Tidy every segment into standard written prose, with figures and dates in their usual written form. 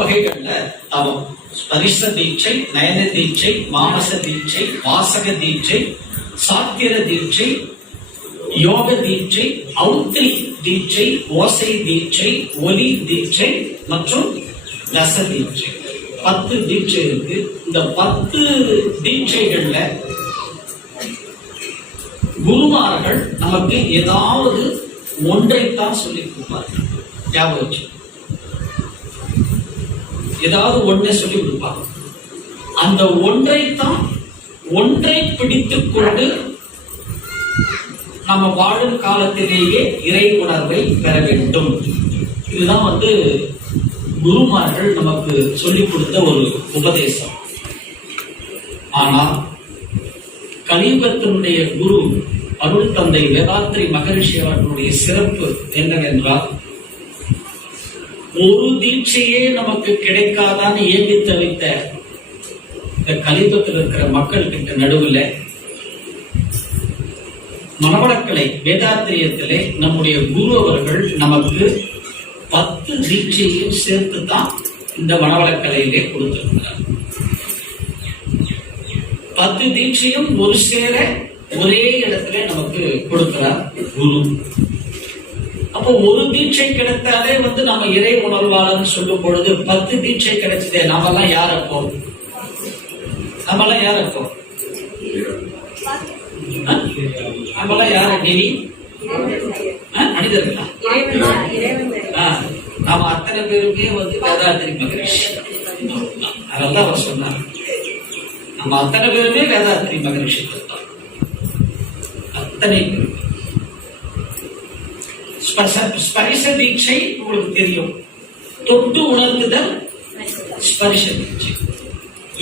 வகைகள்ல தவம் ஸ்பரிச தீட்சை, நயன தீட்சை, மானச தீட்சை, வாசக தீட்சை, சாத்திர தீட்சை, யோக தீட்சை, ஔத்ரி தீட்சை, ஓசை தீட்சை, ஒலி தீட்சை மற்றும் ரச தீட்சை. 10 தீட்சை இருக்கு. இந்த 10 தீட்சைகள்ல குருமார்கள் நமக்கு ஏதாவது ஒன்றைத்தான் சொல்லி கொடுப்பார்கள். ஞாபகம், ஏதாவது ஒன்றை சொல்லி கொடுப்பாங்க. அந்த ஒன்றை பிடித்துக் கொண்டு நம்ம வாழும் காலத்திலேயே இறை உணர்வை பெற வேண்டும். இதுதான் குருமார்கள் நமக்கு சொல்லிக் கொடுத்த ஒரு உபதேசம். ஆனால் கலியுகத்தினுடைய குரு அருள் தந்தை வேதாத்ரி மகரிஷி அவர்களுடைய சிறப்பு என்னவென்றால், ஒரு தீட்சையே நமக்கு கிடைக்காதான்னு ஏங்கி தவித்த இந்த கலியுகத்தில் இருக்கிற மக்கள் கிட்ட நடுவில் மனவளக்கலை வேதாத்திரியத்திலே நம்முடைய குரு அவர்கள் நமக்கு 10 தீட்சையும் சேர்த்து தான் இந்த மனவளக்கலையிலே கொடுத்திருக்கிறார். 10 தீட்சையும் ஒரு சேர ஒரே இடத்துல நமக்கு கொடுக்கிறார் குரு. அப்போ ஒரு தீட்சை கிடைத்தாலே நம்ம இறை உணர்வாளர்னு சொல்லும் பொழுது 10 தீட்சை கிடைச்சதே. நாமெல்லாம் யார் அப்போ? நம்மெல்லாம் யார் அப்போ? நம்மெல்லாம் யார? தேவி மனிதர்களா? நாம அத்தனை பேருமே வேதாத்திரி மகரிஷி. அதெல்லாம் அவர் சொன்னார், நம்ம அத்தனை பேருமே வேதாத்திரி மகரிஷி தான். அத்தனை பேரும். ஸ்பரிச தீட்சை உங்களுக்கு தெரியும், தொட்டு உணர்த்துதல் ஸ்பரிச தீட்சை.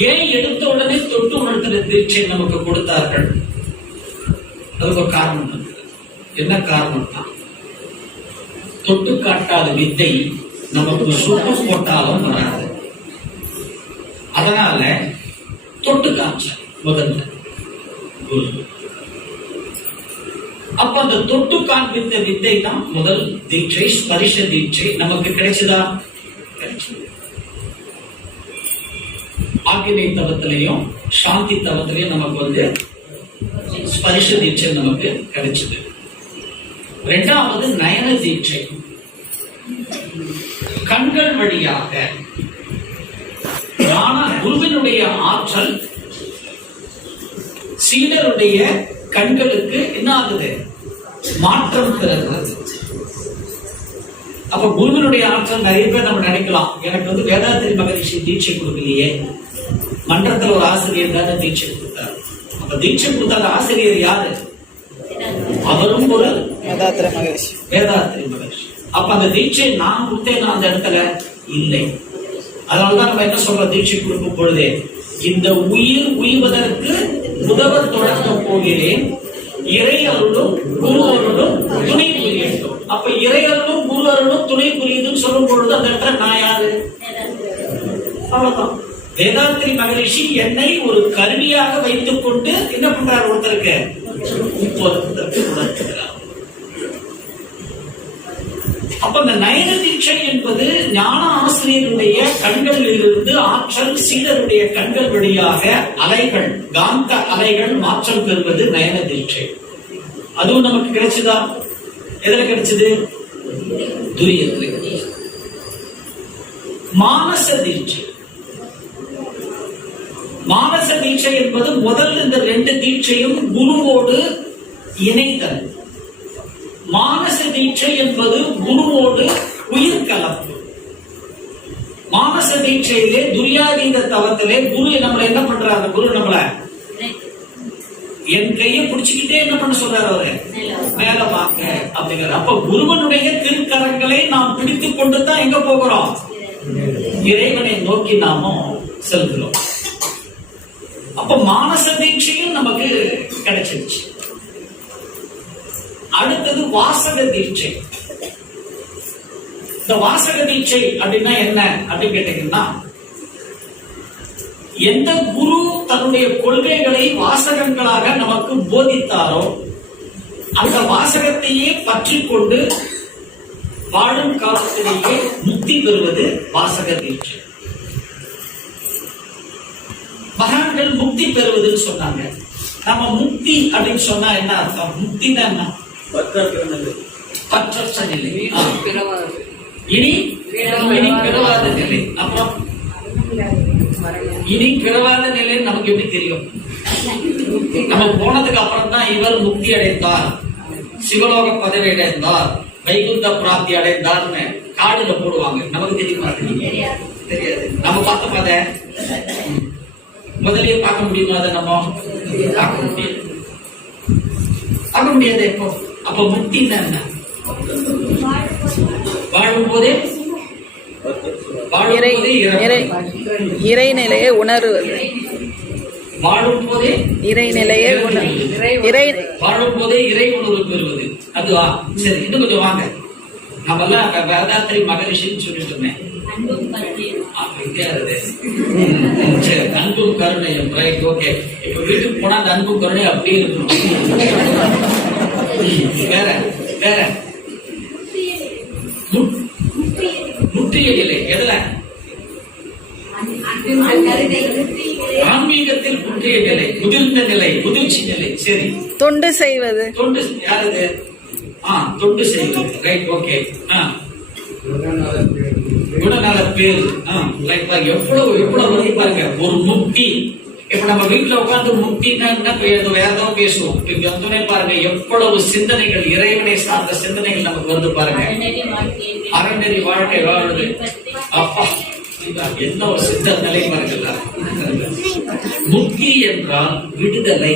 ஏன் எடுத்த உடனே தொட்டு உணர்த்துதல் தீட்சை நமக்கு கொடுத்தார்கள்? அதுக்கு ஒரு காரணம் இருக்கு. என்ன காரணம்னா, தொட்டு காட்டாத வித்தை நமக்கு சுட்டு போட்டாலும் வராது. அதனால தொட்டு காட்ச முதல்ல குரு. அப்ப அந்த தொட்டு காண்பித்த வித்தை தான் முதல் தீட்சை, ஸ்பரிச தீட்சை. நமக்கு கிடைச்சதா? கிடைச்சது. ஆக்கினை தவத்திலையும் சாந்தி தவத்திலையும் நமக்கு ஸ்பரிச தீட்சை நமக்கு கிடைச்சது. 2வது நயன தீட்சை. கண்கள் வழியாக குருவினுடைய ஆற்றல் சீடருடைய கண்களுக்கு என்ன ஆகுது? மாற்றம் பெறுகிறது. அப்ப குருவினுடைய ஆற்றல் நிறைய பேர் நம்ம நினைக்கலாம், எனக்கு வேதாத்திரி மகரிஷி தீட்சை கொடுக்கலையே, மன்றத்தில் ஒரு ஆசிரியர் தானே தீட்சை கொடுத்தார். அப்ப தீட்சை கொடுத்த ஆசிரியர் யாரு? அவரும் ஒரு வேதாத்திரி மகரிஷி. அப்ப அந்த தீட்சை நான் கொடுத்தேன் அந்த இடத்துல இல்லை. அதனாலதான் நம்ம என்ன சொல்றோம், தீட்சை கொடுக்கும் பொழுதே, இந்த உயிர் உய்வதற்கு உதவ தொடங்க போகிறேன், இறை அருளும் குரு அருளும் துணை புரியட்டும். அப்ப இறை அருளும் குரு அருளும் துணை புரியுதுன்னு சொல்லும் பொழுது அந்த இடத்துல நான் யாரு? அவ்வளவுதான். வேதாத்திரி மகரிஷி என்னை ஒரு கருவியாக வைத்துக் கொண்டு என்ன பண்றார்? ஒருத்தருக்கு உணர்த்துகிறார். அப்ப இந்த நயன தீட்சை என்பது ஞான ஆசிரியருடைய கண்களில் இருந்து ஆற்றல் சீடருடைய கண்கள் வழியாக அலைகள், காந்த அலைகள் மாற்றம் பெறுவது நயன தீட்சை. அதுவும் நமக்கு கிடைச்சதா? எதுல கிடைச்சது? துரியத்தில். மானச தீட்சை. மானச தீட்சை என்பது முதல் இந்த 2 தீட்சையும் குருவோடு இணைத்தல். மானச தீட்சை என்பது குருவோடு உயிர் கலப்பு. மானச தீட்சையிலே துரியாதீத தவத்திலே குரு நம்மளை என்ன பண்றாரு? குரு நம்மள என் கையை பிடிச்சுக்கிட்டே என்ன பண்ண சொல்றாரு? அவரு மேல வாங்க அப்படிங்கிற. அப்ப குருவனுடைய திருக்கரங்களை நாம் பிடித்துக் கொண்டு தான் எங்க போகிறோம்? இறைவனை நோக்கி நாமும் செல்கிறோம். அப்ப மானச தீட்சையும் நமக்கு கிடைச்சிருச்சு. அடுத்தது வாசக தீட்சை. இந்த வாசக தீட்சை அப்படின்னா என்ன அப்படின்னு கேட்டீங்கன்னா, எந்த குரு தன்னுடைய கொள்கைகளை வாசகங்களாக நமக்கு போதித்தாரோ அந்த வாசகத்தையே பற்றி கொண்டு வாழும் காலத்திலேயே முக்தி பெறுவது வாசக தீட்சை. மகான்கள் முக்தி பெறுவதுன்னு சொன்னாங்க. நம்ம முக்தி அப்படின்னு சொன்னா என்ன அர்த்தம்? முக்தினா என்ன? பற்றற்ற நிலை. இனி பிறவாத நிலை. அப்புறம் இனி பிறவாத நிலை நமக்கு எப்படி தெரியும்? நம்ம போனதுக்கு அப்புறம் தான் இவர் முக்தி அடைந்தார், சிவலோக பதவி அடைந்தார், வைகுந்த பிராப்தி அடைந்தார்னு காடுல போடுவாங்க. நமக்கு தெரியுமா? தெரியாது. நம்ம பார்த்த பாதை முதலே பார்க்க முடியுமா? அதை நம்ம பார்க்க முடியாது. எப்போ? அப்ப முக்தி என்ன? வாழும் போதே இறைநிலையை உணர்வது. வாழும் போதே இறைநிலையை வாழும் போதே இறை உணர்வு பெறுவது. அதுவா? சரி, இன்னும் கொஞ்சம் வாங்க. நம்மெல்லாம் வேதாத்திரி மகரிஷின்னு சொல்லிட்டு இருந்தேன். அன்பும் கருணையும். Right, okay. இப்ப வீட்டுக்கு போனா அந்த அன்பும் கருணையும் அப்படியே இருக்கணும். வேற வேற முற்றிய நிலை எதுல? ஆன்மீகத்தில் முற்றிய நிலை, முதிர்ந்த நிலை, முதிர்ச்சி நிலை. சரி, தொண்டு செய்வது. தொண்டு யாருது? தொண்டு செய்வது. Right, okay. குணநல பேர். எவ்வளவு எவ்வளவு வந்து பாருங்க ஒரு முக்தி. இப்ப நம்ம வீட்டுல உட்கார்ந்து முக்தினா வேற ஏதோ பேசுவோம். இங்க வந்தோடனே பாருங்க எவ்வளவு சிந்தனைகள், இறைவனை சார்ந்த சிந்தனைகள் நமக்கு வந்து பாருங்க. அறநெறி வாழ்க்கை வாழ்வது. அப்பா, என்ன ஒரு சித்த நிலை பாருங்க. முக்தி என்றால் விடுதலை.